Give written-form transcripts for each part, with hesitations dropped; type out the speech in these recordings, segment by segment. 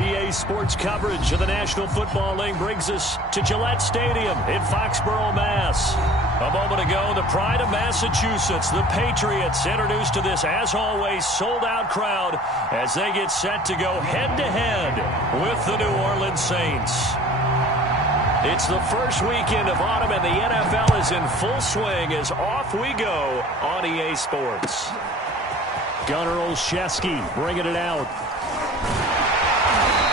EA Sports coverage of the National Football League brings us to Gillette Stadium in Foxborough, Mass. A moment ago, the pride of Massachusetts, the Patriots, introduced to this, as always, sold-out crowd as they get set to go head-to-head with the New Orleans Saints. It's the first weekend of autumn, and the NFL is in full swing as off we go on EA Sports. Gunnar Olszewski bringing it out.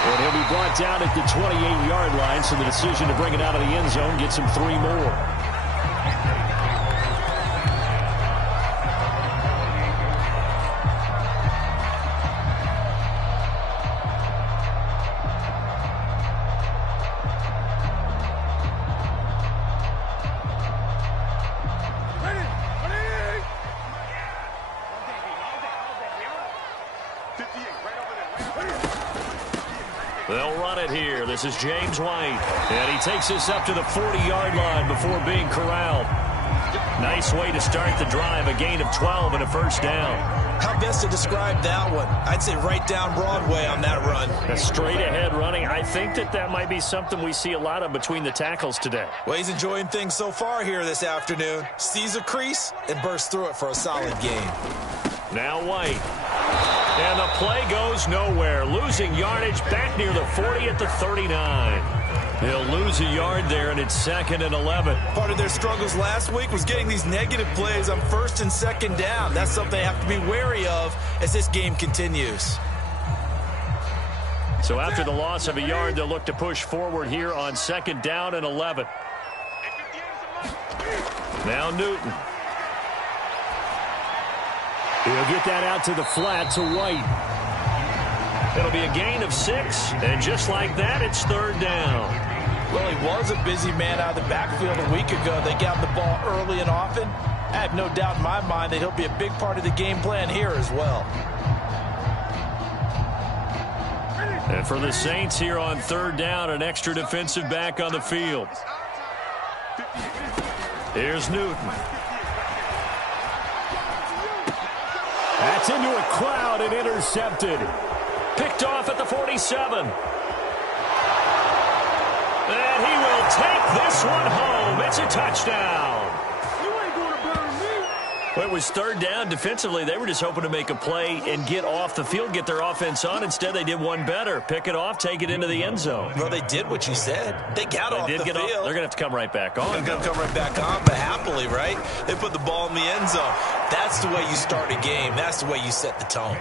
And he'll be brought down at the 28-yard line, so the decision to bring it out of the end zone gets him 3 more. They'll run it here. This is James White. And he takes this up to the 40-yard line before being corralled. Nice way to start the drive. A gain of 12 and a first down. How best to describe that one? I'd say right down Broadway on that run. A straight-ahead running. I think that might be something we see a lot of between the tackles today. Well, he's enjoying things so far here this afternoon. Sees a crease and bursts through it for a solid gain. Now White. And the play goes nowhere. Losing yardage back near the 40 at the 39. They'll lose a yard there, and it's 2nd and 11. Part of their struggles last week was getting these negative plays on 1st and 2nd down. That's something they have to be wary of as this game continues. So after the loss of a yard, they'll look to push forward here on 2nd down and 11. Now Newton. He'll get that out to the flat to White. It'll be a gain of 6, and just like that, it's 3rd down. Well, he was a busy man out of the backfield a week ago. They got the ball early and often. I have no doubt in my mind that he'll be a big part of the game plan here as well. And for the Saints here on 3rd down, an extra defensive back on the field. Here's Newton. That's into a crowd and intercepted. Picked off at the 47. And he will take this one home. It's a touchdown. Well, it was 3rd down. Defensively, they were just hoping to make a play and get off the field, get their offense on. Instead, they did one better. Pick it off, take it into the end zone. Well, they did what you said. They got off the field. They're going to have to come right back on. They're going to come right back on, but happily, right? They put the ball in the end zone. That's the way you start a game. That's the way you set the tone.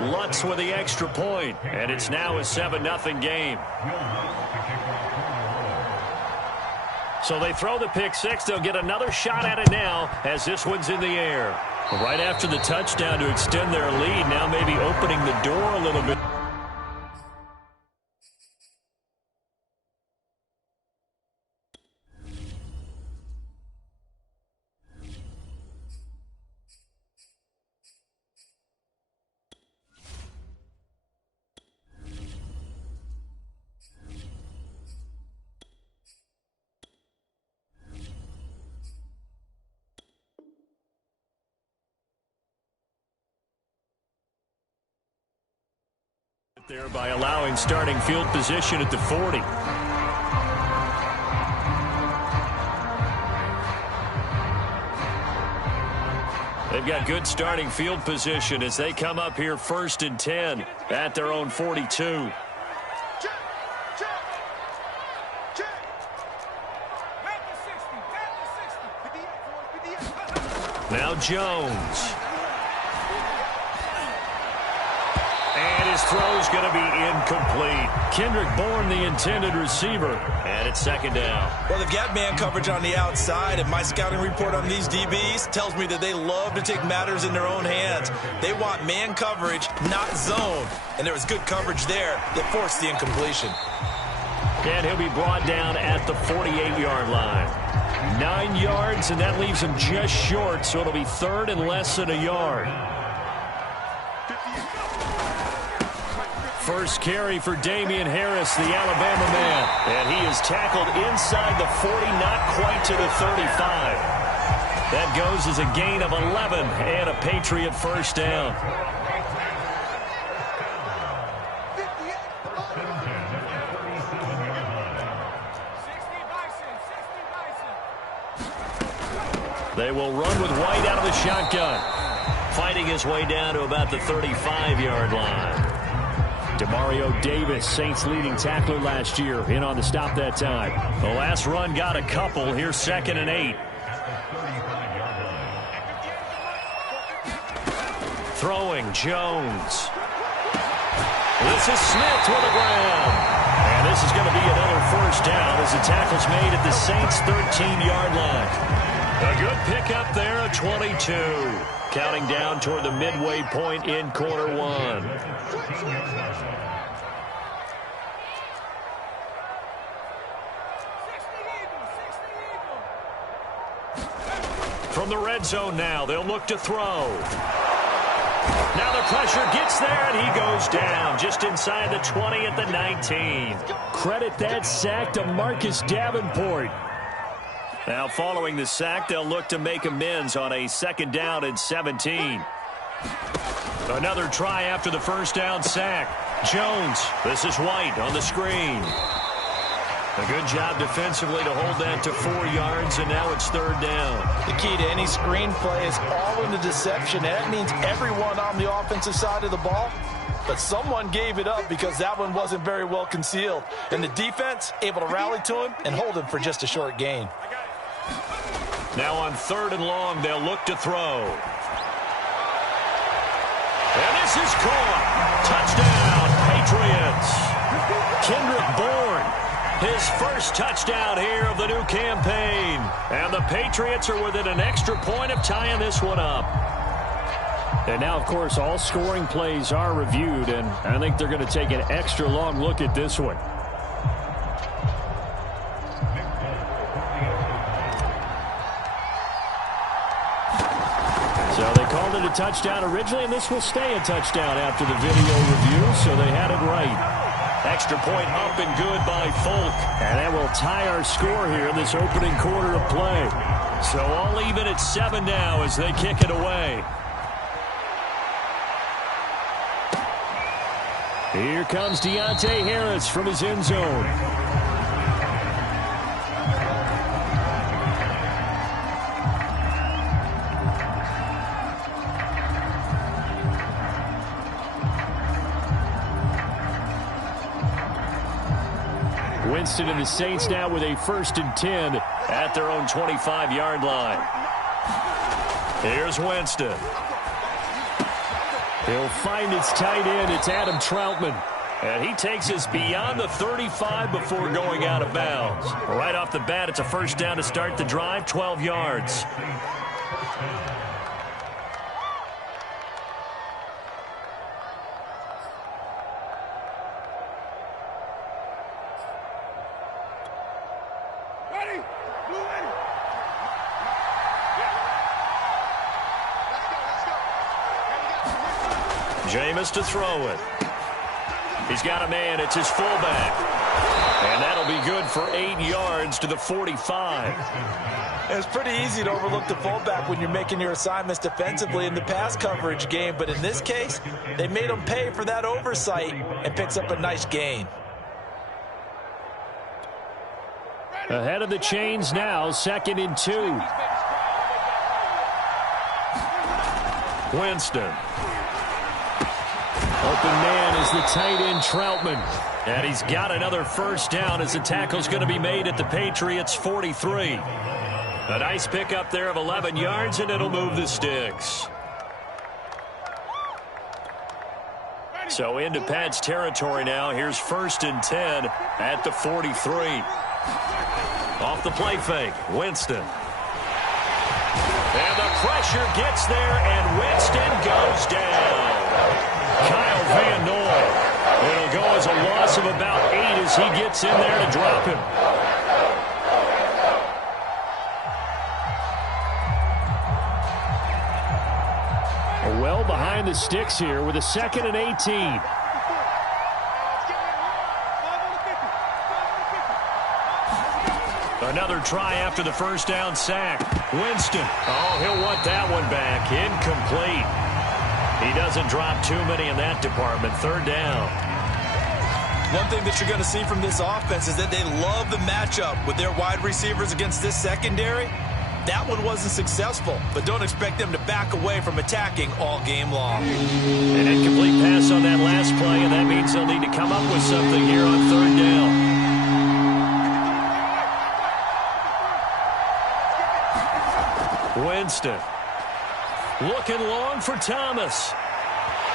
Lutz with the extra point, and it's now a 7-0 game. So they throw the pick 6. They'll get another shot at it now as this one's in the air. Right after the touchdown to extend their lead, now maybe opening the door a little bit. There by allowing starting field position at the 40. They've got good starting field position as they come up here 1st and 10 at their own 42. Now Jones. And his throw's going to be incomplete. Kendrick Bourne, the intended receiver. And it's 2nd down. Well, they've got man coverage on the outside, and my scouting report on these DBs tells me that they love to take matters in their own hands. They want man coverage, not zone. And there was good coverage there that forced the incompletion. And he'll be brought down at the 48-yard line. 9 yards, and that leaves him just short, so it'll be 3rd and less than a yard. First carry for Damian Harris, the Alabama man. And he is tackled inside the 40, not quite to the 35. That goes as a gain of 11 and a Patriot first down. They will run with White out of the shotgun. Fighting his way down to about the 35-yard line. Demario Davis, Saints leading tackler last year, in on the stop that time. The last run got a couple. Here's 2nd and 8. Throwing, Jones. This is Smith with the ground. And this is going to be another first down as the tackle's made at the Saints' 13-yard line. A good pickup there at 22. Counting down toward the midway point in quarter one. From the red zone now, they'll look to throw. Now the pressure gets there, and he goes down just inside the 20 at the 19. Credit that sack to Marcus Davenport. Now following the sack, they'll look to make amends on a 2nd down and 17. Another try after the first down sack. Jones, this is White on the screen. A good job defensively to hold that to 4 yards, and now it's 3rd down. The key to any screen play is all in the deception. That means everyone on the offensive side of the ball, but someone gave it up because that one wasn't very well concealed. And the defense able to rally to him and hold him for just a short gain. Now on 3rd and long, they'll look to throw. And this is caught. Touchdown, Patriots. Kendrick Bourne, his first touchdown here of the new campaign. And the Patriots are within an extra point of tying this one up. And now, of course, all scoring plays are reviewed, and I think they're going to take an extra long look at this one. So they called it a touchdown originally, and this will stay a touchdown after the video review, so they had it right. Extra point up and good by Folk. And that will tie our score here in this opening quarter of play. So all even at 7 now as they kick it away. Here comes Deontay Harris from his end zone. Winston and the Saints now with a 1st and 10 at their own 25-yard line. Here's Winston. He'll find his tight end. It's Adam Troutman. And he takes us beyond the 35 before going out of bounds. Right off the bat, it's a first down to start the drive, 12 yards. Jameis to throw it. He's got a man. It's his fullback. And that'll be good for 8 yards to the 45. It's pretty easy to overlook the fullback when you're making your assignments defensively in the pass coverage game. But in this case, they made him pay for that oversight and picks up a nice gain. Ahead of the chains now, 2nd and 2. Winston. Open man is the tight end, Troutman. And he's got another first down as the tackle's going to be made at the Patriots' 43. A nice pickup there of 11 yards, and it'll move the sticks. So into Pat's territory now. Here's 1st and 10 at the 43. Off the play fake, Winston. And the pressure gets there, and Winston goes down. Kyle Van Noy. It'll go as a loss of about 8 as he gets in there to drop him. Well behind the sticks here with a 2nd and 18. Another try after the first down sack. Winston. Oh, he'll want that one back. Incomplete. He doesn't drop too many in that department. 3rd down. One thing that you're going to see from this offense is that they love the matchup with their wide receivers against this secondary. That one wasn't successful, but don't expect them to back away from attacking all game long. An incomplete pass on that last play, and that means they'll need to come up with something here on third down. Winston. Looking long for Thomas.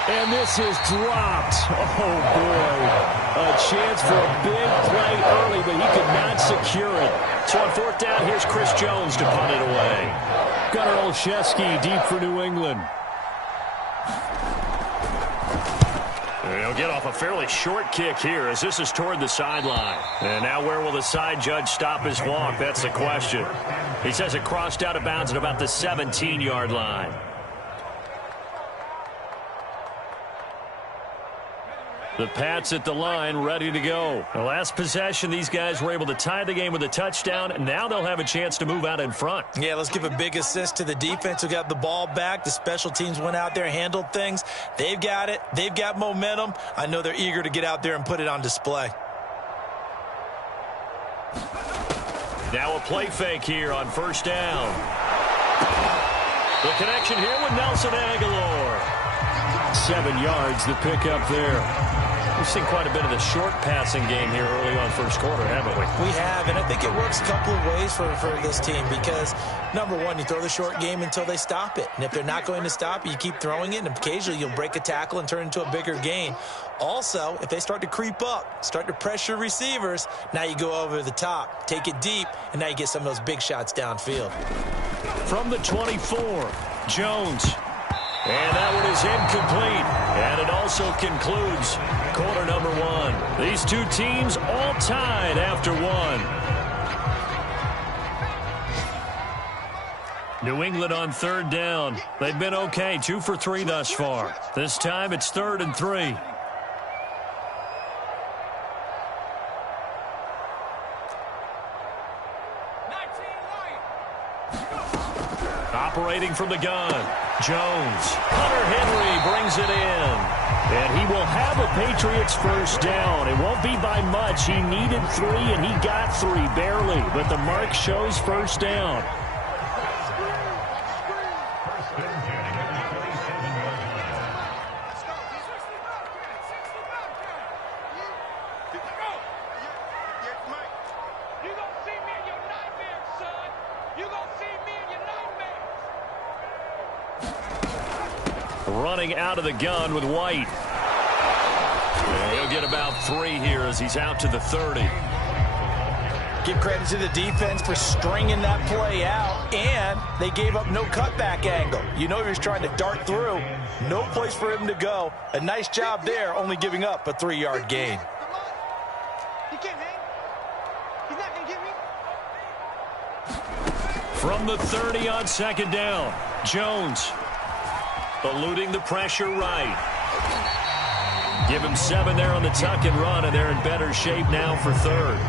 And this is dropped. Oh, boy. A chance for a big play early, but he could not secure it. So on fourth down, here's Chris Jones to punt it away. Gunnar Olszewski deep for New England. He'll get off a fairly short kick here as this is toward the sideline. And now where will the side judge stop his walk? That's the question. He says it crossed out of bounds at about the 17-yard line. The Pats at the line, ready to go. The last possession, these guys were able to tie the game with a touchdown, and now they'll have a chance to move out in front. Yeah, let's give a big assist to the defense who got the ball back. The special teams went out there, handled things. They've got it. They've got momentum. I know they're eager to get out there and put it on display. Now a play fake here on first down. The connection here with Nelson Aguilar. 7 yards, the pickup there. We've seen quite a bit of the short passing game here early on first quarter, haven't we? We have, and I think it works a couple of ways for this team because, number one, you throw the short game until they stop it. And if they're not going to stop it, you keep throwing it, and occasionally you'll break a tackle and turn into a bigger gain. Also, if they start to creep up, start to pressure receivers, now you go over the top, take it deep, and now you get some of those big shots downfield. From the 24, Jones. And that one is incomplete. And it also concludes quarter number one. These two teams all tied after one. New England on third down. They've been okay, 2 for 3 thus far. This time it's 3rd and 3. Operating from the gun, Jones. Hunter Henry brings it in. And he will have a Patriots first down. It won't be by much. He needed 3, and he got 3, barely. But the mark shows first down. Running out of the gun with White. And he'll get about 3 here as he's out to the 30. Give credit to the defense for stringing that play out, and they gave up no cutback angle. You know he was trying to dart through. No place for him to go. A nice job there, only giving up a 3-yard gain. He can't hang. He's not going to get me. From the 30 on second down, Jones. Eluding the pressure right. Give him 7 there on the tuck and run, and they're in better shape now for third.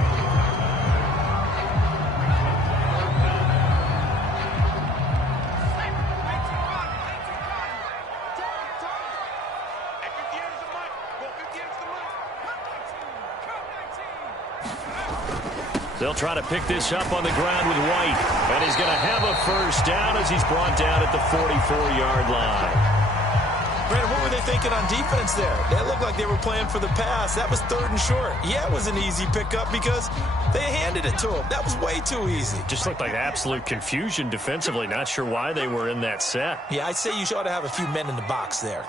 They'll try to pick this up on the ground with White. And he's going to have a first down as he's brought down at the 44-yard line. Brandon, what were they thinking on defense there? That looked like they were playing for the pass. That was 3rd and short. Yeah, it was an easy pickup because they handed it to him. That was way too easy. Just looked like absolute confusion defensively. Not sure why they were in that set. Yeah, I'd say you ought to have a few men in the box there.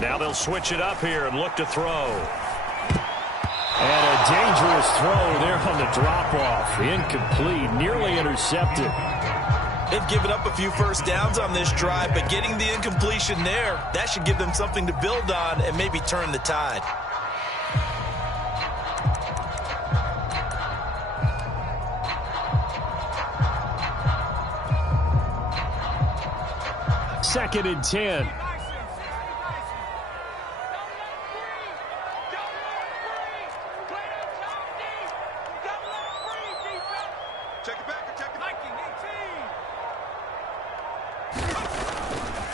Now they'll switch it up here and look to throw. And a dangerous throw there on the drop-off. Incomplete, nearly intercepted. They've given up a few first downs on this drive, but getting the incompletion there, that should give them something to build on and maybe turn the tide. Second and 10. Check it back. Check it back.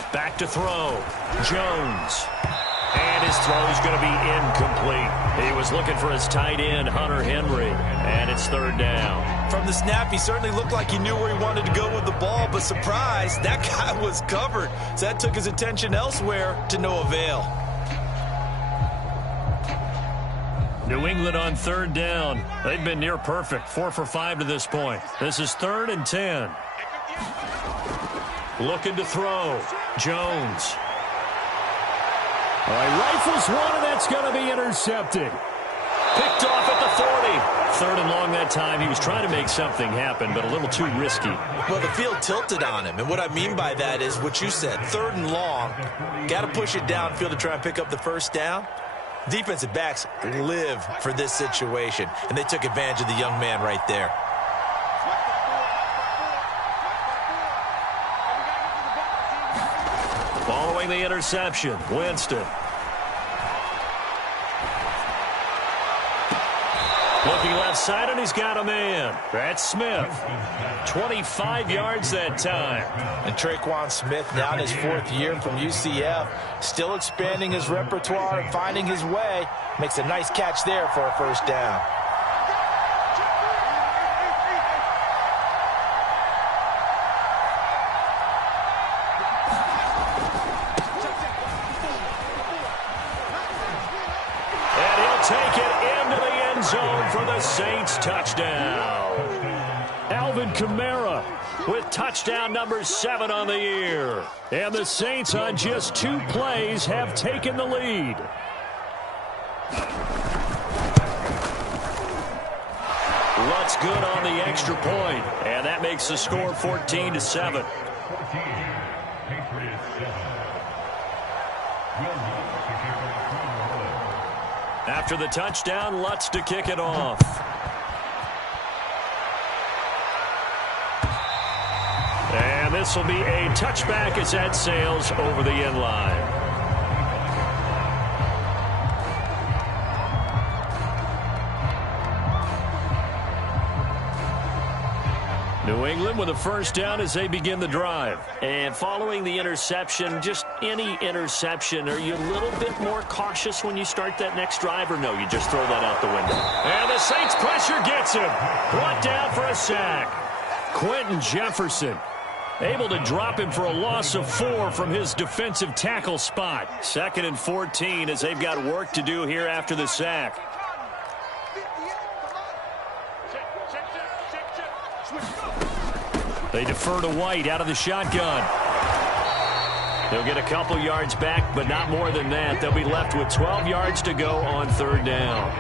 18. Back to throw. Jones. And his throw is going to be incomplete. He was looking for his tight end, Hunter Henry. And it's third down. From the snap, he certainly looked like he knew where he wanted to go with the ball, but surprise, that guy was covered. So that took his attention elsewhere to no avail. New England on third down. They've been near perfect, 4 for 5 to this point. This is 3rd and 10. Looking to throw. Jones. All right, rifles one, and that's going to be intercepted. Picked off at the 40. 3rd and long that time. He was trying to make something happen, but a little too risky. Well, the field tilted on him, and what I mean by that is what you said, 3rd and long. Got to push it downfield to try and pick up the first down. Defensive backs live for this situation, and they took advantage of the young man right there. Following the interception, Winston. Looking left side, and he's got a man. That's Smith. 25 yards that time. And Traquan Smith, now in his 4th year from UCF, still expanding his repertoire and finding his way. Makes a nice catch there for a first down. Take it into the end zone for the Saints touchdown. Alvin Kamara with touchdown number 7 on the year. And the Saints on just 2 plays have taken the lead. Lutz good on the extra point, and that makes the score 14-7. After the touchdown, Lutz to kick it off. And this will be a touchback as that sails over the end line. New England with a first down as they begin the drive. And following the interception, just any interception, are you a little bit more cautious when you start that next drive, or no, you just throw that out the window? And the Saints pressure gets him. Brought down for a sack. Quentin Jefferson able to drop him for a loss of 4 from his defensive tackle spot. 2nd and 14 as they've got work to do here after the sack. They defer to White out of the shotgun. They'll get a couple yards back, but not more than that. They'll be left with 12 yards to go on third down.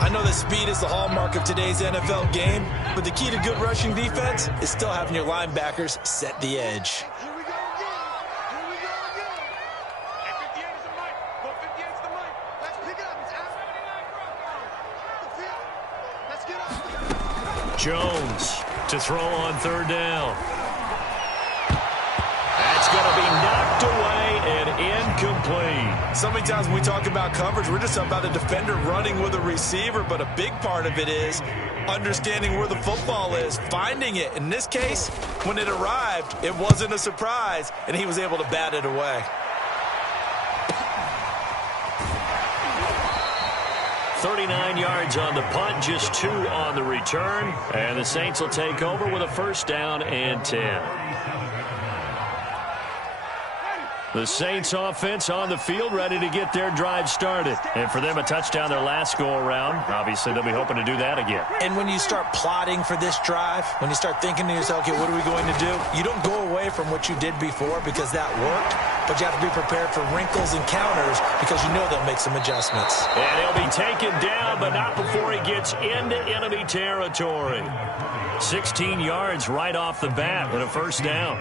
I know that speed is the hallmark of today's NFL game, but the key to good rushing defense is still having your linebackers set the edge. Here we go again. Here we go again. At 58 is the mic. 458 is the mic. Let's pick it up. It's out. 79 the field. Let's get up. Jones to throw on third down. That's going to be knocked away and incomplete. So many times when we talk about coverage, we're just about a defender running with a receiver, but a big part of it is understanding where the football is, finding it. In this case, when it arrived, it wasn't a surprise, and he was able to bat it away. 39 yards on the punt, just 2 on the return. And the Saints will take over with a first down and 10. The Saints offense on the field ready to get their drive started. And for them, a touchdown their last go-around. Obviously, they'll be hoping to do that again. And when you start plotting for this drive, when you start thinking to yourself, okay, what are we going to do? You don't go away from what you did before because that worked, but you have to be prepared for wrinkles and counters because you know they'll make some adjustments. And he'll be taken down, but not before he gets into enemy territory. 16 yards right off the bat with a first down.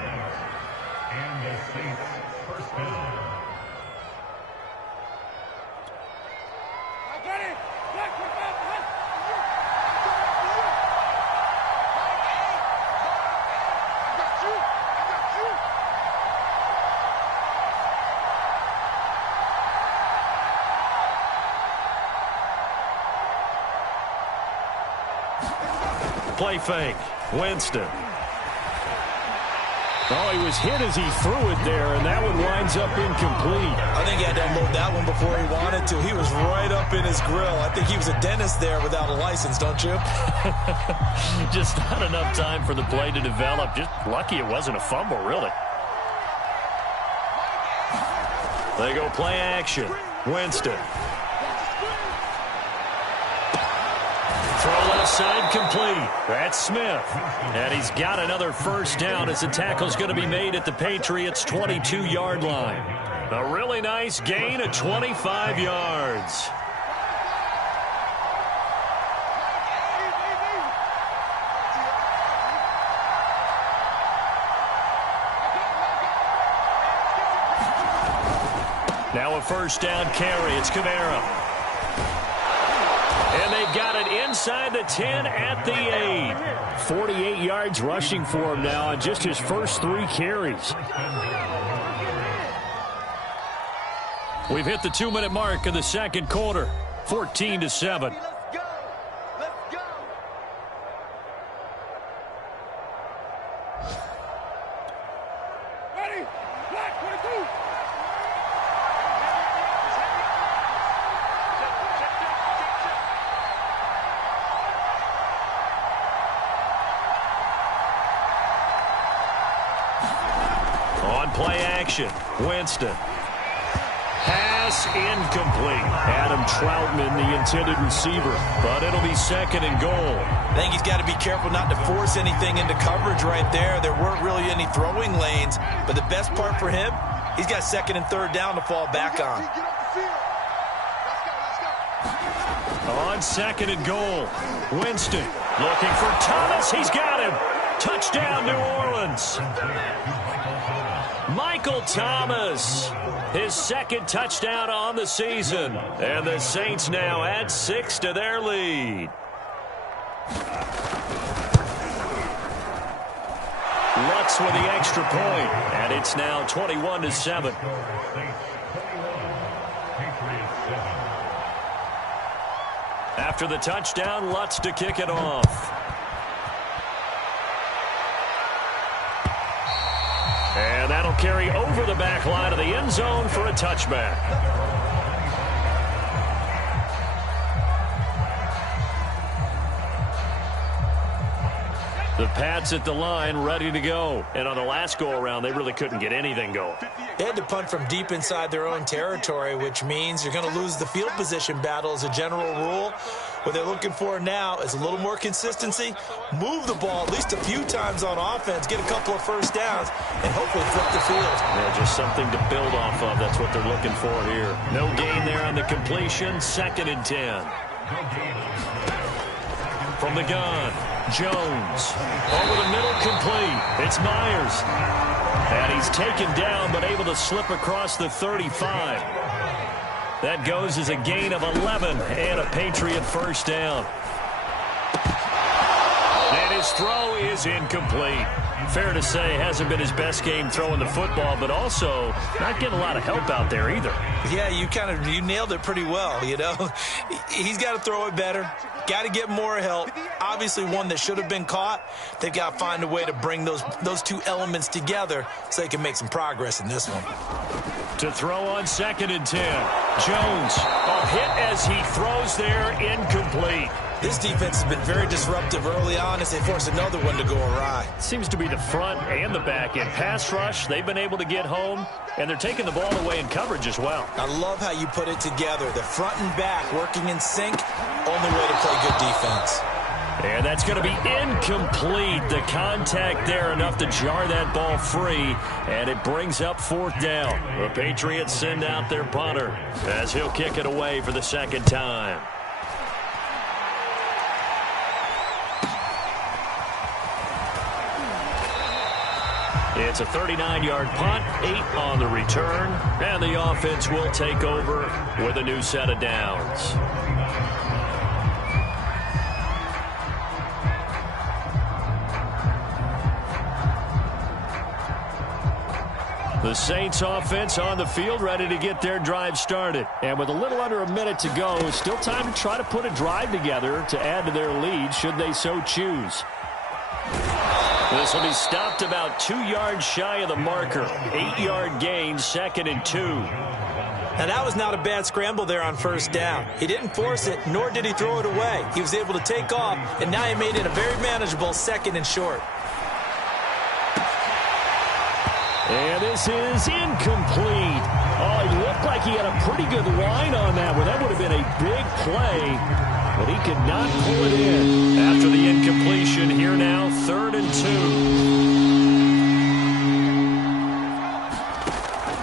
Play fake. Winston. Oh, he was hit as he threw it there, and that one winds up incomplete. I think he had to unload that one before he wanted to. He was right up in his grill. I think he was a dentist there without a license, don't you? Just not enough time for the play to develop. Just lucky it wasn't a fumble, really. They go play action. Winston. Throw left side complete. That's Smith. And he's got another first down as the tackle's going to be made at the Patriots' 22-yard line. A really nice gain of 25 yards. Now a first down carry. It's Kamara. And they've got it inside the 10 at the 8. 48 yards rushing for him now on just his first 3 carries. We've hit the 2-minute mark of the second quarter. 14-7. Play action. Winston. Pass incomplete. Adam Troutman, the intended receiver. But it'll be second and goal. I think he's got to be careful not to force anything into coverage right there. There weren't really any throwing lanes. But the best part for him, he's got second and third down to fall back on. On second and goal. Winston looking for Thomas. He's got him. Touchdown, New Orleans. Michael Thomas, his second touchdown on the season. And the Saints now add 6 to their lead. Lutz with the extra point, and it's now 21-7. After the touchdown, Lutz to kick it off. And that'll carry over the back line of the end zone for a touchback. The Pats at the line ready to go. And on the last go-around, they really couldn't get anything going. They had to punt from deep inside their own territory, which means you're going to lose the field position battle as a general rule. What they're looking for now is a little more consistency, move the ball at least a few times on offense, get a couple of first downs, and hopefully flip the field. Yeah, just something to build off of. That's what they're looking for here. No gain there on the completion. 2nd and 10. From the gun, Jones. Over the middle, complete. It's Myers. And he's taken down, but able to slip across the 35. That goes as a gain of 11 and a Patriot first down. And his throw is incomplete. Fair to say, hasn't been his best game throwing the football, but also not getting a lot of help out there either. Yeah, you nailed it pretty well, you know. He's got to throw it better. Got to get more help. Obviously one that should have been caught. They've got to find a way to bring those two elements together so they can make some progress in this one. To throw on 2nd and 10. Jones, a hit as he throws there, incomplete. This defense has been very disruptive early on as they force another one to go awry. Seems to be the front and the back end. Pass rush, they've been able to get home, and they're taking the ball away in coverage as well. I love how you put it together. The front and back working in sync, only way to play good defense. And that's going to be incomplete. The contact there enough to jar that ball free, and it brings up 4th down. The Patriots send out their punter as he'll kick it away for the 2nd time. It's a 39-yard punt, 8 on the return, and the offense will take over with a new set of downs. The Saints offense on the field ready to get their drive started. And with a little under a minute to go, still time to try to put a drive together to add to their lead should they so choose. This will be stopped about 2 yards shy of the marker. 8-yard gain, 2nd and 2. Now, that was not a bad scramble there on first down. He didn't force it, nor did he throw it away. He was able to take off, and now he made it a very manageable 2nd and short. And this is incomplete. Oh, it looked like he had a pretty good line on that one. That would have been a big play, but he could not pull it in. After the incompletion, here now, 3rd and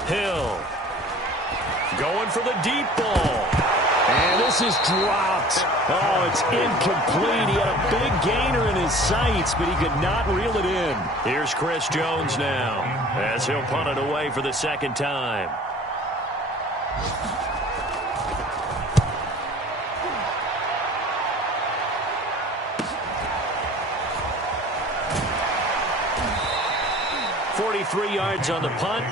2. Hill going for the deep ball. And this is dropped. Oh, it's incomplete. He had a big gainer in his sights, but he could not reel it in. Here's Chris Jones now, as he'll punt it away for the 2nd time. .43 yards on the punt,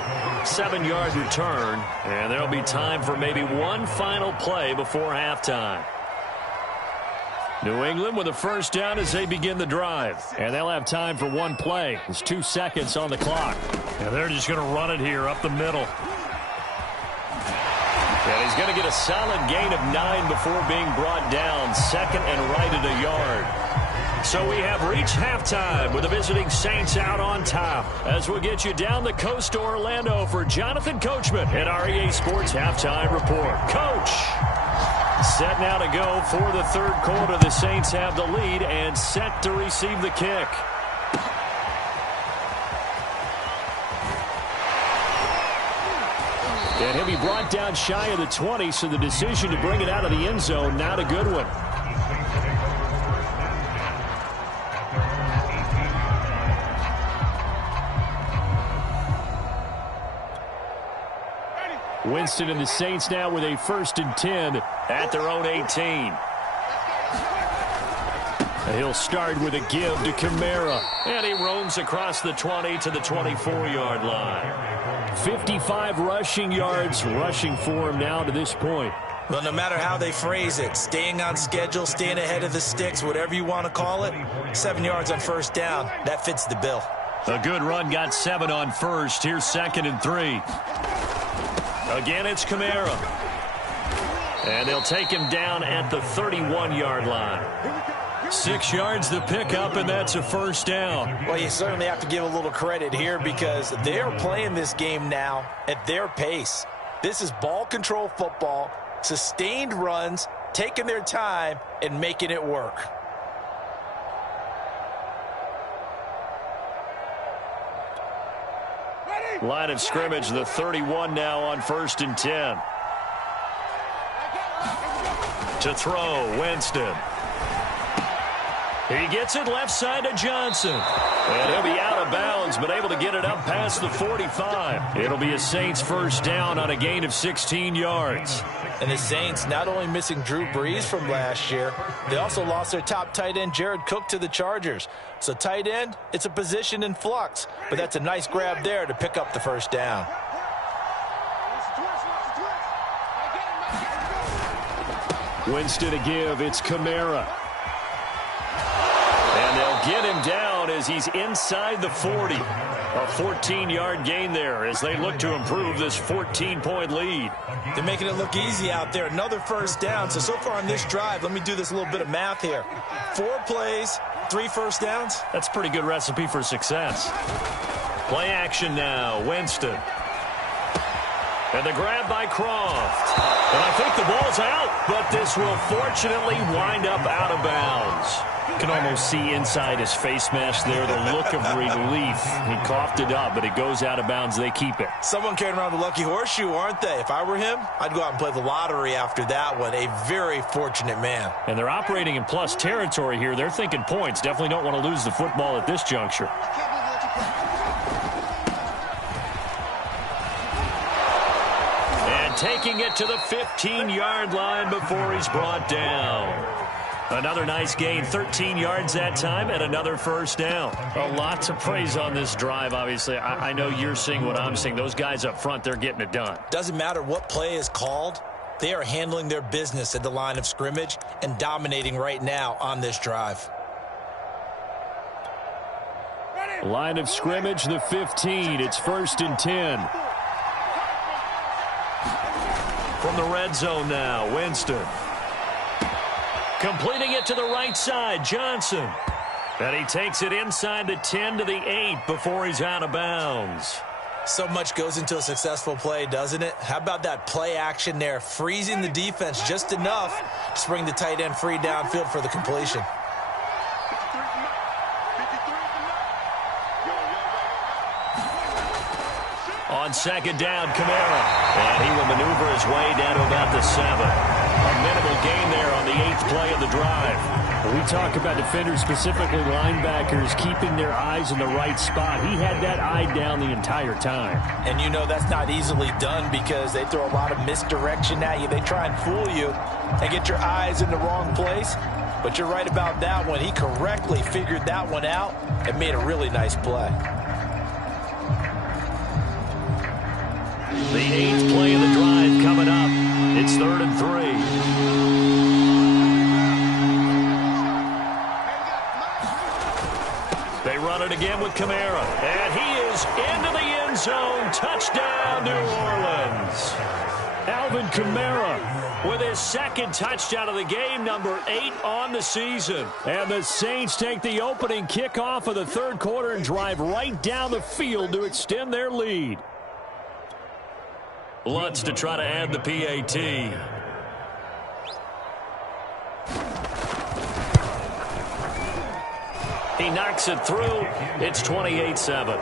7-yard return, and there'll be time for maybe one final play before halftime. New England with a first down as they begin the drive, and they'll have time for one play. There's 2 seconds on the clock, and they're just going to run it here up the middle. And he's going to get a solid gain of 9 before being brought down, 2nd and right at a yard. So we have reached halftime with the visiting Saints out on top. As we'll get you down the coast to Orlando for Jonathan Coachman at our EA Sports Halftime Report. Coach, set now to go for the 3rd quarter. The Saints have the lead and set to receive the kick. And he'll be brought down shy of the 20, so the decision to bring it out of the end zone, not a good one. Winston and the Saints now with a 1st and 10 at their own 18. He'll start with a give to Kamara. And he roams across the 20 to the 24-yard line. 55 rushing yards rushing for him now to this point. Well, no matter how they phrase it, staying on schedule, staying ahead of the sticks, whatever you want to call it, 7 yards on first down, that fits the bill. A good run got 7 on first. Here's 2nd and 3. Again, it's Kamara. And they'll take him down at the 31-yard line. 6 yards the pickup, and that's a first down. Well, you certainly have to give a little credit here because they're playing this game now at their pace. This is ball control football, sustained runs, taking their time, and making it work. Line of scrimmage, the 31 now on 1st and 10. To throw, Winston. He gets it left side to Johnson. And he'll be out of bounds, but able to get it up past the 45. It'll be a Saints first down on a gain of 16 yards. And the Saints not only missing Drew Brees from last year, they also lost their top tight end, Jared Cook, to the Chargers. So tight end, it's a position in flux, but that's a nice grab there to pick up the first down. Winston to give, it's Kamara. And they'll get him down as he's inside the 40. A 14-yard gain there as they look to improve this 14-point lead. They're making it look easy out there. Another first down. So far on this drive, let me do this little bit of math here. 4 plays, 3 first downs. That's a pretty good recipe for success. Play action now, Winston. And the grab by Croft. And I think the ball's out, but this will fortunately wind up out of bounds. You can almost see inside his face mask there the look of relief. He coughed it up, but it goes out of bounds. They keep it. Someone carrying around the lucky horseshoe, aren't they? If I were him, I'd go out and play the lottery after that one. A very fortunate man. And they're operating in plus territory here. They're thinking points. Definitely don't want to lose the football at this juncture. And taking it to the 15-yard line before he's brought down. Another nice gain, 13 yards that time, and another first down. A lot to praise on this drive, obviously. I know you're seeing what I'm seeing. Those guys up front, they're getting it done. Doesn't matter what play is called. They are handling their business at the line of scrimmage and dominating right now on this drive. Ready. Line of scrimmage, the 15. It's 1st and 10. From the red zone now, Winston. Completing it to the right side, Johnson. And he takes it inside the 10 to the 8 before he's out of bounds. So much goes into a successful play, doesn't it? How about that play action there, freezing the defense just enough to bring the tight end free downfield for the completion. On 2nd down, Kamara. And he will maneuver his way down to about the 7. A minimal gain there on the 8th play of the drive. We talk about defenders, specifically linebackers, keeping their eyes in the right spot. He had that eye down the entire time. And you know that's not easily done because they throw a lot of misdirection at you. They try and fool you and get your eyes in the wrong place. But you're right about that one. He correctly figured that one out and made a really nice play. The 8th play of the drive coming up. It's 3rd and 3. They run it again with Kamara. And he is into the end zone. Touchdown, New Orleans. Alvin Kamara with his 2nd touchdown of the game, number 8 on the season. And the Saints take the opening kickoff of the 3rd quarter and drive right down the field to extend their lead. Lutz to try to add the PAT. He knocks it through. It's 28-7.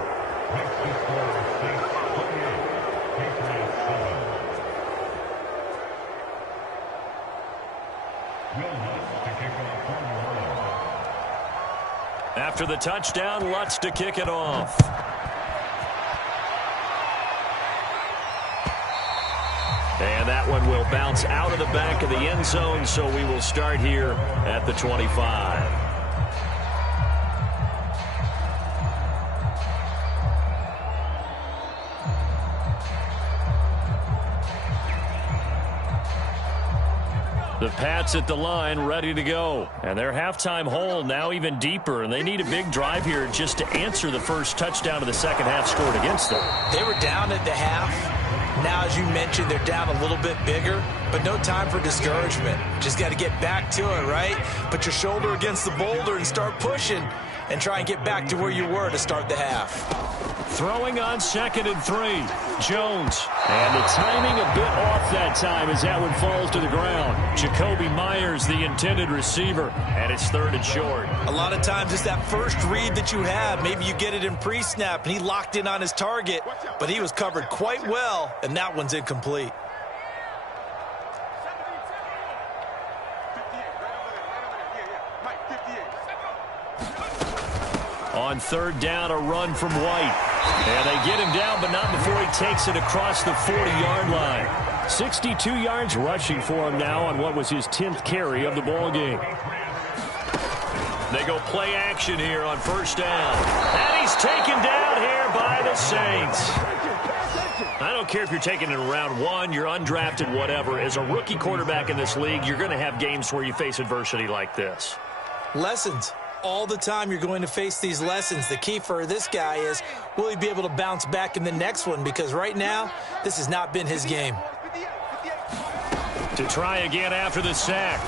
After the touchdown, Lutz to kick it off. And that one will bounce out of the back of the end zone, so we will start here at the 25. The Pats at the line, ready to go. And their halftime hole now even deeper, and they need a big drive here just to answer the first touchdown of the second half scored against them. They were down at the half. Now, as you mentioned, they're down a little bit bigger, but no time for discouragement. Just got to get back to it, right? Put your shoulder against the boulder and start pushing and try and get back to where you were to start the half. Throwing on 2nd and 3. Jones. And the timing a bit off that time as that one falls to the ground. Jacoby Myers, the intended receiver, and it's 3rd and short. A lot of times it's that first read that you have. Maybe you get it in pre-snap, and he locked in on his target, but he was covered quite well, and that one's incomplete. On 3rd down, a run from White. And they get him down, but not before he takes it across the 40-yard line. 62 yards rushing for him now on what was his 10th carry of the ball game. They go play action here on 1st down. And he's taken down here by the Saints. I don't care if you're taking it in round 1, you're undrafted, whatever. As a rookie quarterback in this league, you're going to have games where you face adversity like this. Lessons. All the time you're going to face these lessons. The key for this guy is, will he be able to bounce back in the next one? Because right now, this has not been his game. To try again after the sack.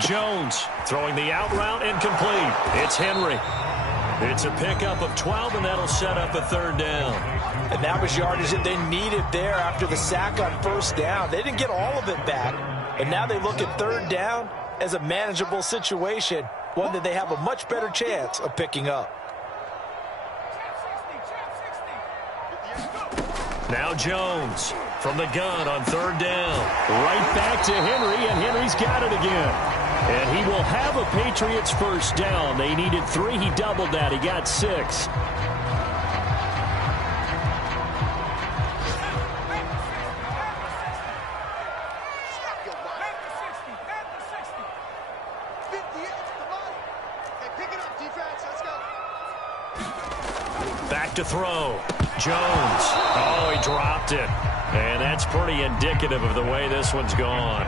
Jones throwing the out route incomplete. It's Henry. It's a pickup of 12, and that'll set up a 3rd down. And that was yardage that they needed there after the sack on 1st down. They didn't get all of it back, but now they look at 3rd down as a manageable situation, one that they have a much better chance of picking up. Now Jones from the gun on 3rd down. Right back to Henry, and Henry's got it again. And he will have a Patriots 1st down. They needed 3. He doubled that. He got 6. Back to throw. Jones. Oh, he dropped it. And that's pretty indicative of the way this one's gone.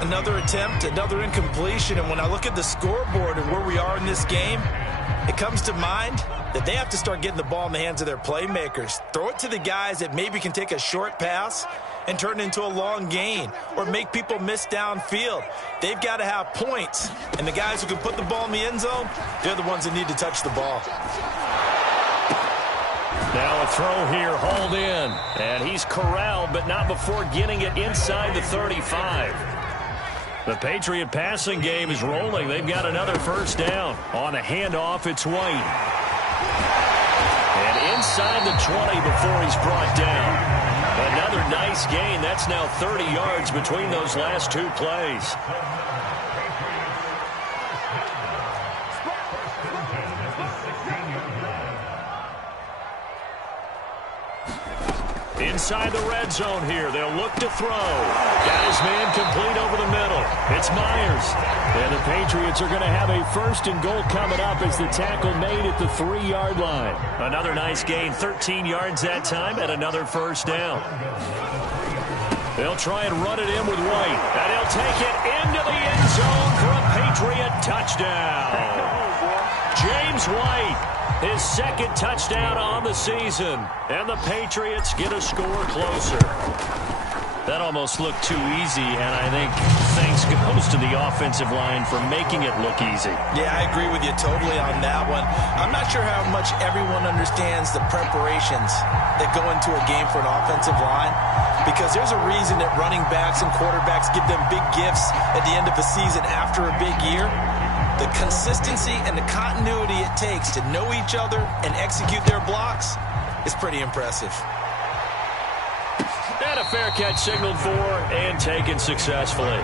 Another attempt, another incompletion. And when I look at the scoreboard and where we are in this game, it comes to mind that they have to start getting the ball in the hands of their playmakers. Throw it to the guys that maybe can take a short pass and turn it into a long gain or make people miss downfield. They've got to have points. And the guys who can put the ball in the end zone, they're the ones that need to touch the ball. Now a throw here, hauled in. And he's corralled, but not before getting it inside the 35. The Patriot passing game is rolling. They've got another first down. On the handoff, it's White. And inside the 20 before he's brought down. Another nice gain. That's now 30 yards between those last two plays. Inside the red zone here. They'll look to throw. Got his man complete over the middle. It's Myers. And the Patriots are going to have a first and goal coming up as the tackle made at the 3-yard line. Another nice gain, 13 yards that time, and another first down. They'll try and run it in with White. And he'll take it into the end zone for a Patriot touchdown. James White. His second touchdown on the season. And the Patriots get a score closer. That almost looked too easy, and I think thanks goes to the offensive line for making it look easy. Yeah, I agree with you totally on that one. I'm not sure how much everyone understands the preparations that go into a game for an offensive line, because there's a reason that running backs and quarterbacks give them big gifts at the end of the season after a big year. The consistency and the continuity it takes to know each other and execute their blocks is pretty impressive. And a fair catch signaled for and taken successfully.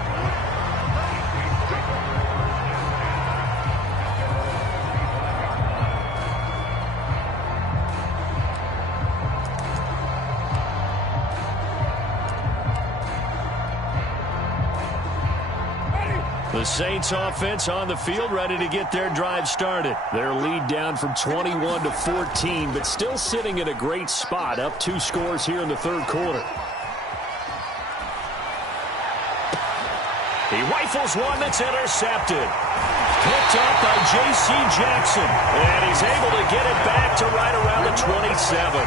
The Saints offense on the field ready to get their drive started. Their lead down from 21 to 14, but still sitting in a great spot, up 2 scores here in the third quarter. He rifles one that's intercepted. Picked up by J.C. Jackson, and he's able to get it back to right around the 27.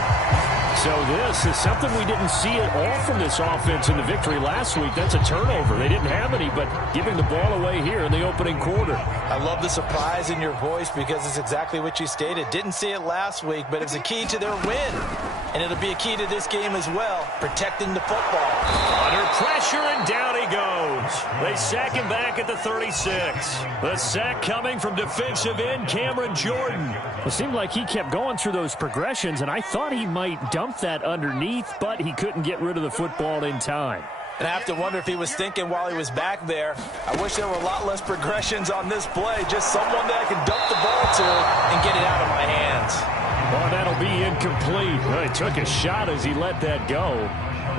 So this is something we didn't see at all from this offense in the victory last week. That's a turnover. They didn't have any, but giving the ball away here in the opening quarter. I love the surprise in your voice because it's exactly what you stated. Didn't see it last week, but it's a key to their win. And it'll be a key to this game as well, protecting the football. Under pressure, and down he goes. They sack him back at the 36. The sack coming from defensive end Cameron Jordan. It seemed like he kept going through those progressions, and I thought he might dump that underneath, but he couldn't get rid of the football in time. And I have to wonder if he was thinking while he was back there, I wish there were a lot less progressions on this play, just someone that I can dump the ball to and get it out of my hands. Well, that'll be incomplete. Well, he took a shot as he let that go,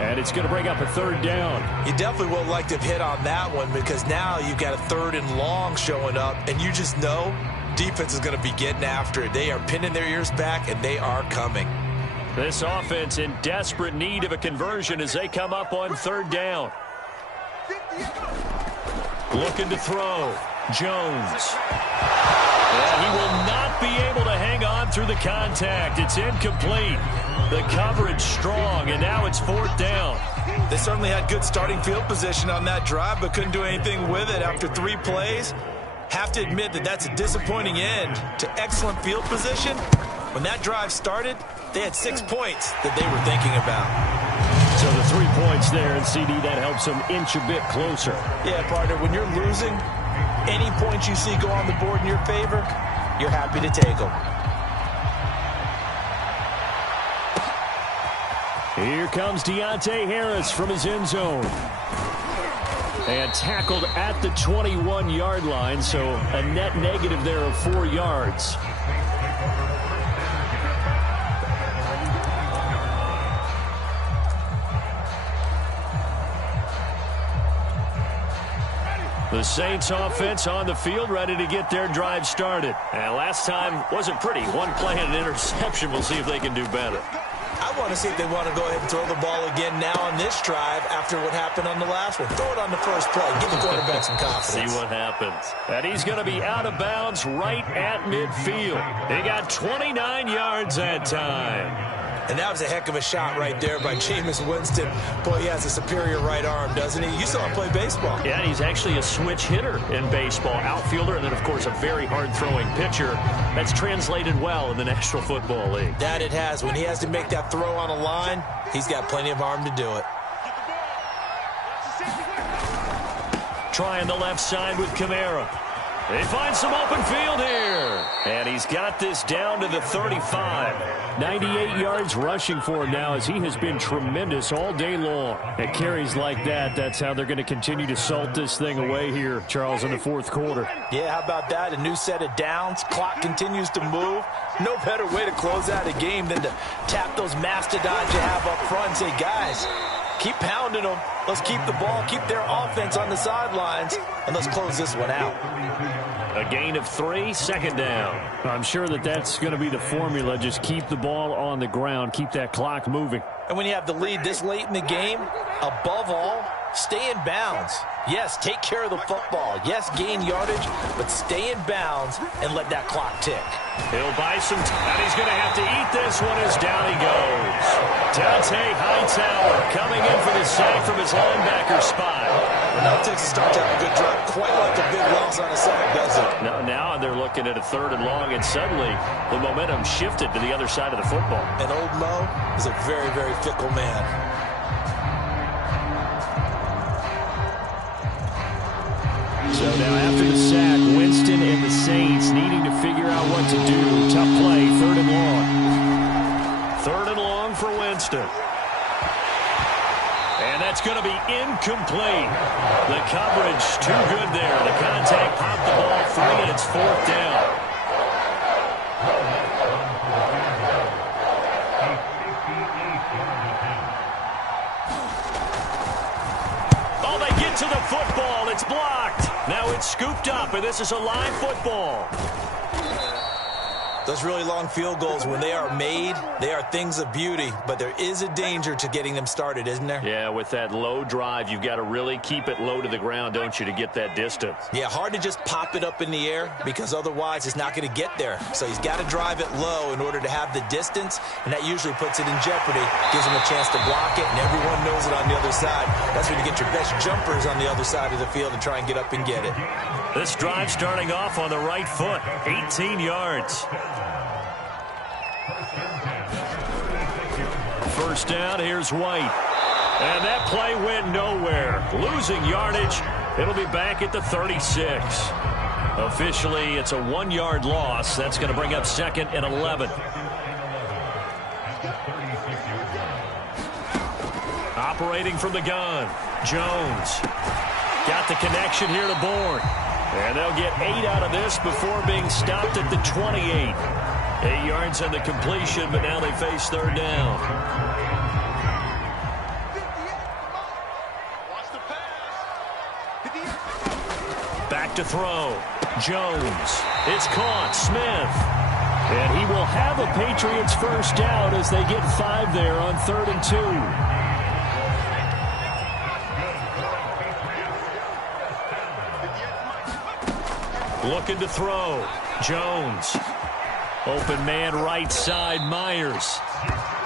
and it's going to bring up a third down. You definitely would like to have hit on that one because now you've got a 3rd and long showing up, and you just know defense is going to be getting after it. They are pinning their ears back, and they are coming. This offense in desperate need of a conversion as they come up on 3rd down. Looking to throw. Jones. And he will not be able to hang on through the contact. It's incomplete. The coverage strong, and now it's 4th down. They certainly had good starting field position on that drive, but couldn't do anything with it after 3 plays. Have to admit that that's a disappointing end to excellent field position. When that drive started, they had 6 points that they were thinking about. So the 3 points there, and CD, that helps them inch a bit closer. Yeah, partner, when you're losing, any points you see go on the board in your favor, you're happy to take them. Here comes Deontay Harris from his end zone. And tackled at the 21-yard line, so a net negative there of 4 yards. The Saints offense on the field ready to get their drive started. And last time wasn't pretty. 1 play and an interception. We'll see if they can do better. I want to see if they want to go ahead and throw the ball again now on this drive after what happened on the last one. Throw it on the first play. Give the quarterback some confidence. See what happens. And he's going to be out of bounds right at midfield. He got 29 yards that time. And that was a heck of a shot right there by Jameis Winston. Boy, he has a superior right arm, doesn't he? You saw him play baseball. Yeah, he's actually a switch hitter in baseball. Outfielder, and then, of course, a very hard-throwing pitcher. That's translated well in the National Football League. That it has. When he has to make that throw on a line, he's got plenty of arm to do it. Trying the left side with Kamara. They find some open field here. And he's got this down to the 35. 98 yards rushing for him now as he has been tremendous all day long. At carries like that, that's how they're going to continue to salt this thing away here, Charles, in the fourth quarter. Yeah, how about that? A new set of downs. Clock continues to move. No better way to close out a game than to tap those mastodons you have up front and say, guys, keep pounding them. Let's keep the ball, keep their offense on the sidelines, and let's close this one out. A gain of 3, second down. I'm sure that that's going to be the formula. Just keep the ball on the ground, keep that clock moving. And when you have the lead this late in the game, above all, stay in bounds. Yes, take care of the football. Yes, gain yardage, but stay in bounds and let that clock tick. He'll buy some time, and he's going to have to eat this one as down he goes. Dante Hightower coming in for the sack from his linebacker spot. Well, now Texas starts to have a good drive, quite like a big loss on a sack, does it? Now they're looking at a 3rd and long, and suddenly the momentum shifted to the other side of the football. And old Mo is a very, very fickle man. So now after the sack, Winston and the Saints needing to figure out what to do. Tough play, 3rd and long. 3rd and long for Winston. And that's going to be incomplete. The coverage too good there. The contact popped the ball free, and it's 4th down. Oh, they get to the football. It's blocked. Now it's scooped up, and this is a live football. Those really long field goals, when they are made, they are things of beauty, but there is a danger to getting them started, isn't there? Yeah, with that low drive, you've got to really keep it low to the ground, don't you, to get that distance. Yeah, hard to just pop it up in the air because otherwise it's not going to get there. So he's got to drive it low in order to have the distance, and that usually puts it in jeopardy, gives him a chance to block it, and everyone knows it on the other side. That's when you get your best jumpers on the other side of the field and try and get up and get it. This drive starting off on the right foot, 18 yards. First down, here's White. And that play went nowhere. Losing yardage. It'll be back at the 36. Officially, it's a 1-yard loss. That's going to bring up 2nd and 11. Operating from the gun, Jones. Got the connection here to Bourne. And they'll get 8 out of this before being stopped at the 28. 8 yards on the completion, but now they face 3rd down. Back to throw. Jones. It's caught. Smith. And he will have a Patriots first down as they get 5 there on 3rd and 2. Looking to throw. Jones. Open man right side, Myers.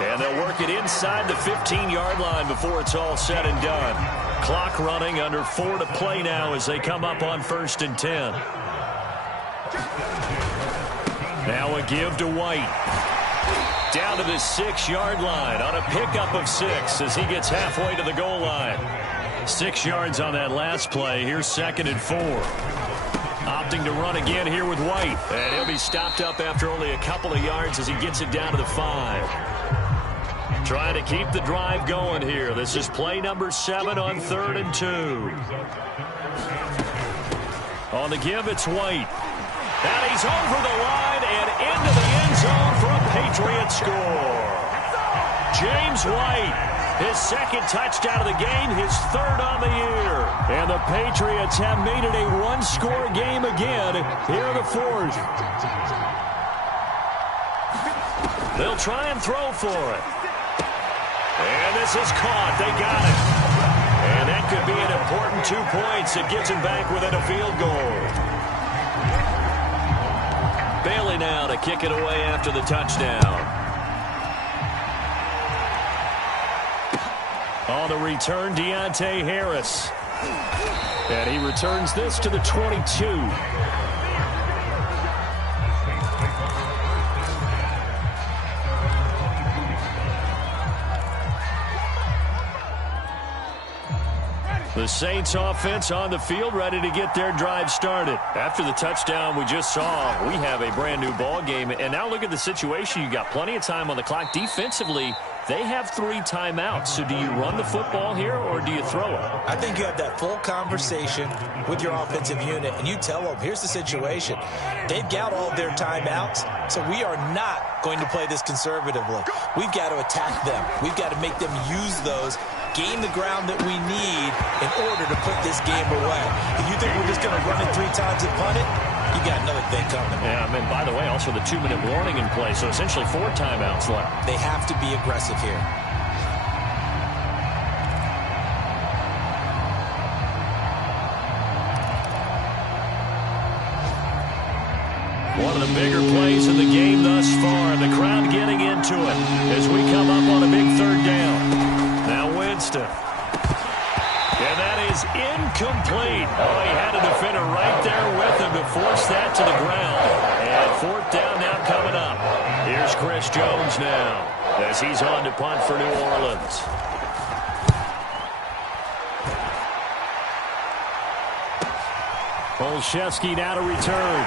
And they'll work it inside the 15-yard line before it's all said and done. Clock running, under 4 to play now as they come up on 1st and 10. Now a give to White. Down to the 6-yard line on a pickup of 6 as he gets halfway to the goal line. 6 yards on that last play. Here's 2nd and 4. Opting to run again here with White. And he'll be stopped up after only a couple of yards as he gets it down to the 5. Trying to keep the drive going here. This is play number 7 on 3rd and 2. On the give, it's White. And he's over the line and into the end zone for a Patriot score. James White, his 2nd touchdown of the game, his 3rd on the year. And the Patriots have made it a 1-score game again here in the 4th. They'll try and throw for it. And this is caught. They got it. And that could be an important 2 points. It gets him back within a field goal. Bailey now to kick it away after the touchdown. On the return, Deontay Harris. And he returns this to the 22. The Saints offense on the field, ready to get their drive started. After the touchdown we just saw, we have a brand new ball game. And now look at the situation. You got plenty of time on the clock. Defensively, they have 3 timeouts. So do you run the football here or do you throw it? I think you have that full conversation with your offensive unit, and you tell them, here's the situation. They've got all their timeouts, so we are not going to play this conservatively. We've got to attack them. We've got to make them use those, gain the ground that we need in order to put this game away. If you think we're just going to run it 3 times and punt it, you got another thing coming. Yeah, I mean, by the way, also the 2-minute warning in play, so essentially 4 timeouts left. They have to be aggressive here. One of the bigger plays in the game thus far. The crowd getting into it as we come up on a big 3rd down. Now Winston. And that is incomplete. Oh, he had a defender right there with him to force that to the ground. And 4th down now coming up. Here's Chris Jones now as he's on to punt for New Orleans. Olszewski now to return.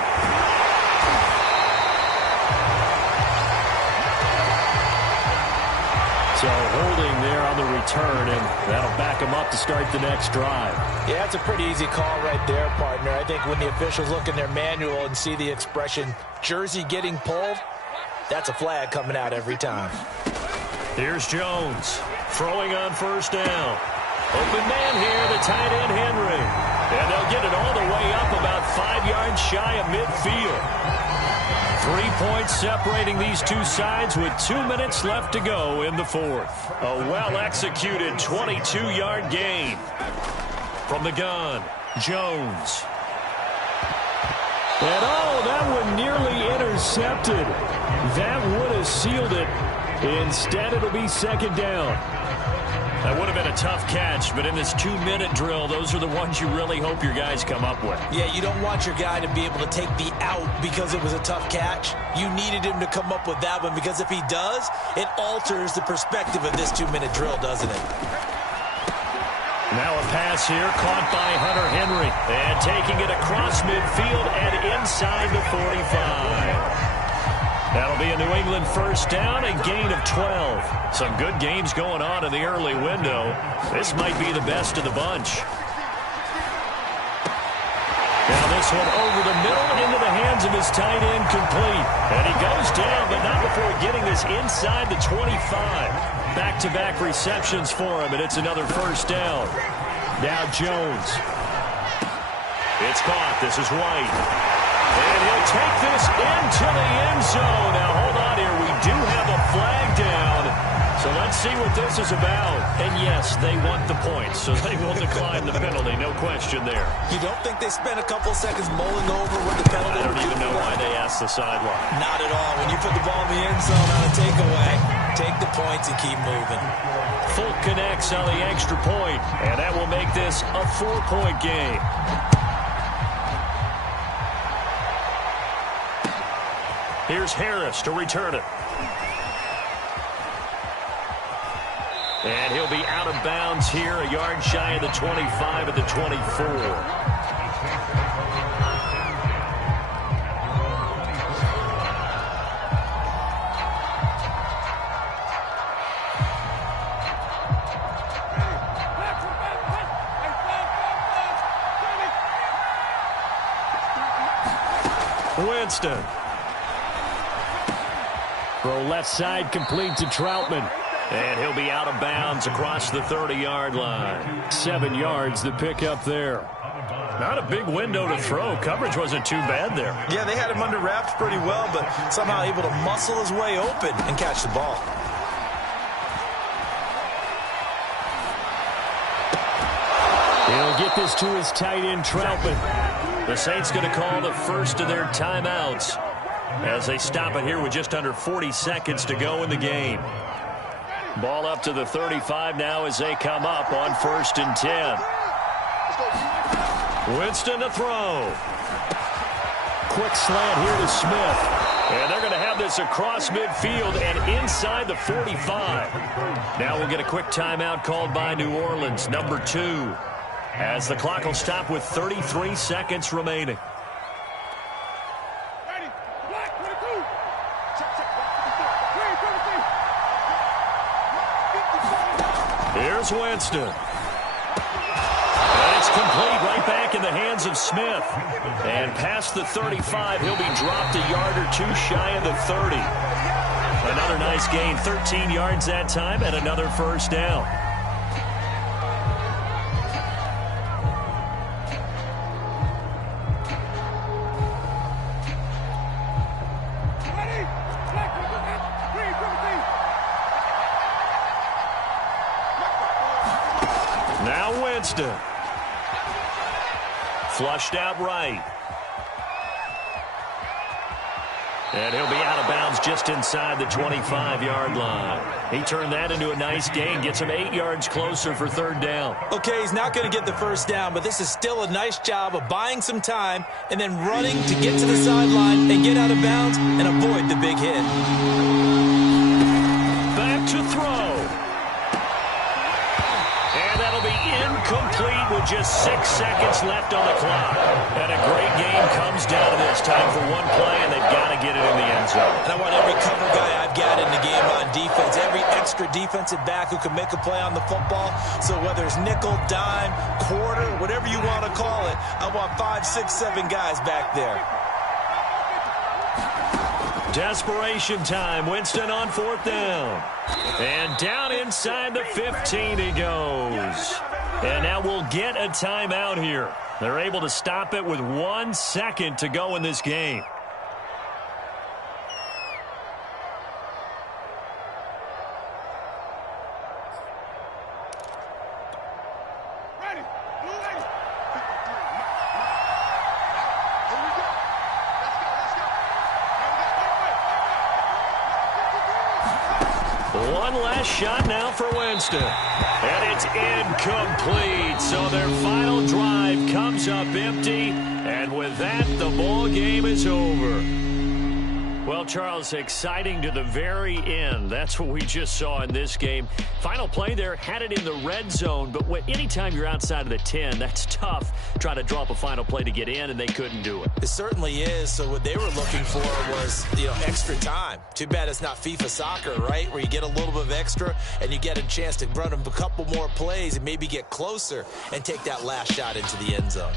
So holding there on the return, and that'll back him up to start the next drive. Yeah, it's a pretty easy call right there, partner. I think when the officials look in their manual and see the expression, jersey getting pulled, that's a flag coming out every time. Here's Jones, throwing on 1st down. Open man here, the tight end Henry. And they'll get it all the way up about 5 yards shy of midfield. 3 points separating these two sides with 2 minutes left to go in the 4th. A well-executed 22-yard gain. From the gun, Jones. And oh, that one nearly intercepted. That would have sealed it. Instead, it'll be 2nd down. That would have been a tough catch, but in this 2-minute drill, those are the ones you really hope your guys come up with. Yeah, you don't want your guy to be able to take the out because it was a tough catch. You needed him to come up with that one because if he does, it alters the perspective of this 2-minute drill, doesn't it? Now a pass here caught by Hunter Henry. And taking it across midfield and inside the 45. That'll be a New England 1st down and gain of 12. Some good games going on in the early window. This might be the best of the bunch. Now this one over the middle into the hands of his tight end complete. And he goes down, but not before getting this inside the 25. Back-to-back receptions for him, and it's another 1st down. Now Jones. It's caught. This is White. And he'll take this into the end zone. Now, hold on here. We do have a flag down. So let's see what this is about. And, yes, they want the points, so they will decline the penalty. No question there. You don't think they spent a couple seconds mulling over what the penalty I don't even know why they asked the sideline. Not at all. When you put the ball in the end zone on a takeaway, take the points and keep moving. Fulk connects on the extra point, and that will make this a 4-point game. Here's Harris to return it. And he'll be out of bounds here, a yard shy of the 25 at the 24. Winston. Throw left side complete to Troutman. And he'll be out of bounds across the 30-yard line. 7 yards the pickup there. Not a big window to throw. Coverage wasn't too bad there. Yeah, they had him under wraps pretty well, but somehow able to muscle his way open and catch the ball. He'll get this to his tight end, Troutman. The Saints going to call the first of their timeouts as they stop it here with just under 40 seconds to go in the game. Ball up to the 35 now as they come up on 1st and 10. Winston to throw. Quick slant here to Smith. And they're going to have this across midfield and inside the 45. Now we'll get a quick timeout called by New Orleans, number 2, as the clock will stop with 33 seconds remaining. Here's Winston. And it's complete right back in the hands of Smith. And past the 35, he'll be dropped a yard or two shy of the 30. Another nice gain, 13 yards that time, and another first down. Now Winston. Flushed out right. And he'll be out of bounds just inside the 25-yard line. He turned that into a nice gain, gets him 8 yards closer for 3rd down. Okay, he's not going to get the first down, but this is still a nice job of buying some time and then running to get to the sideline and get out of bounds and avoid the big hit. Back to throw. And that'll be incomplete with just 6 seconds left on the clock. And a great game comes down to this. Time for one play, and they've got to get it in the end zone. And I want every cover guy I've got in the game on defense, every extra defensive back who can make a play on the football. So whether it's nickel, dime, quarter, whatever you want to call it, I want 5, 6, 7 guys back there. Desperation time. Winston on 4th down. And down inside the 15 he goes. And now we'll get a timeout here. They're able to stop it with 1 second to go in this game. One last shot now for Winston. And it's incomplete. So their final drive comes up empty. And with that, the ball game is over. Well, Charles, exciting to the very end. That's what we just saw in this game. Final play there, had it in the red zone. But anytime you're outside of the 10, that's tough. Trying to draw up a final play to get in, and they couldn't do it. It certainly is. So what they were looking for was, extra time. Too bad it's not FIFA soccer, right? Where you get a little bit of extra, and you get a chance to run them a couple more plays and maybe get closer and take that last shot into the end zone.